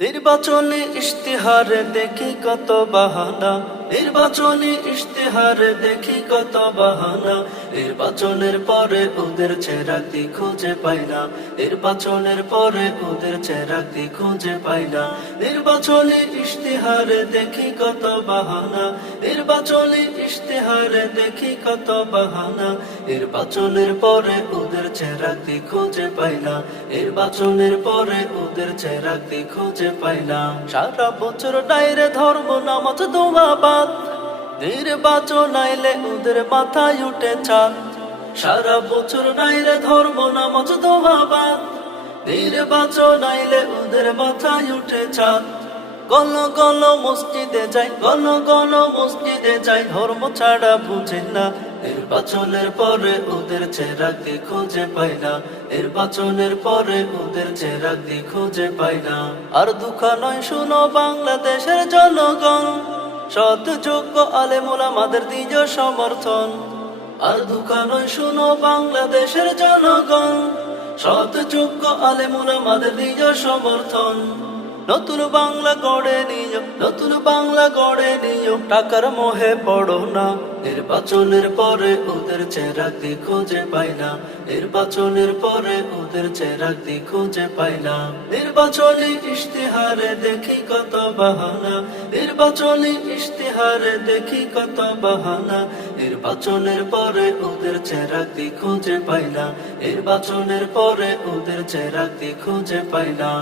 নির্বাচনী ইশতেহারে দেখি কত বাহানা, নির্বাচনী ইশতেহারে দেখি কত বাহানা। নির্বাচনের পরে ওদের চেহারাটি খুঁজে পাই না, নির্বাচনের পরে ওদের চেহারাটি খুঁজে পাই না। নির্বাচনী ইশতেহারে দেখি কত বাহানা, নির্বাচনী ইশতেহারে দেখি কত বাহানা। নির্বাচনের পরে ওদের চেহারাটি খুঁজে পাই না, নির্বাচনের পরে ওদের চেহারাটি খুঁজে পাই না। সারা বছর ডাইরে ধর্ম নামাজ দোয়া বাদ, নির্বাচন আইলে ওদের মাথায় উঠে চাঁদ। সারা বছর ডাইরে ধর্ম নামাজ দোয়া বাদ, নির্বাচন আইলে ওদের মাথায় উঠে চাঁদ। গণ গণ মসজিদে যাই, গণ গণ মসজিদে যাই, ধর্ম ছাড়া বুঝে না। নির্বাচনের পরে ওদের চেহারাটি খুঁজে পাই না, নির্বাচনের পরে ওদের চেহারাটি খুঁজে পাই না। আর দুঃখা নয় শুনো বাংলাদেশের জনগণ, সৎ যোগ্য আলেম ওলামাদের দিও সমর্থন। আর দুঃখা নয় শুনো বাংলাদেশের জনগণ, সৎ যোগ্য আলেম ওলামাদের দিও সমর্থন। নতুন বাংলা গড়ে নিও, নতুন বাংলা গড়ে নিও, টাকার মোহে পড়ো না। নির্বাচনের পরে ওদের চেহারাটি খুঁজে পাই না, নির্বাচনের পরে ওদের চেহারাটি খুঁজে পাই না। নির্বাচনী ইশতেহারে দেখি কত বাহানা, নির্বাচনী ইশতেহারে দেখি কত বাহানা। নির্বাচনের পরে ওদের চেহারাটি খুঁজে পাই না, নির্বাচনের পরে ওদের চেহারাটি খুঁজে পাই না।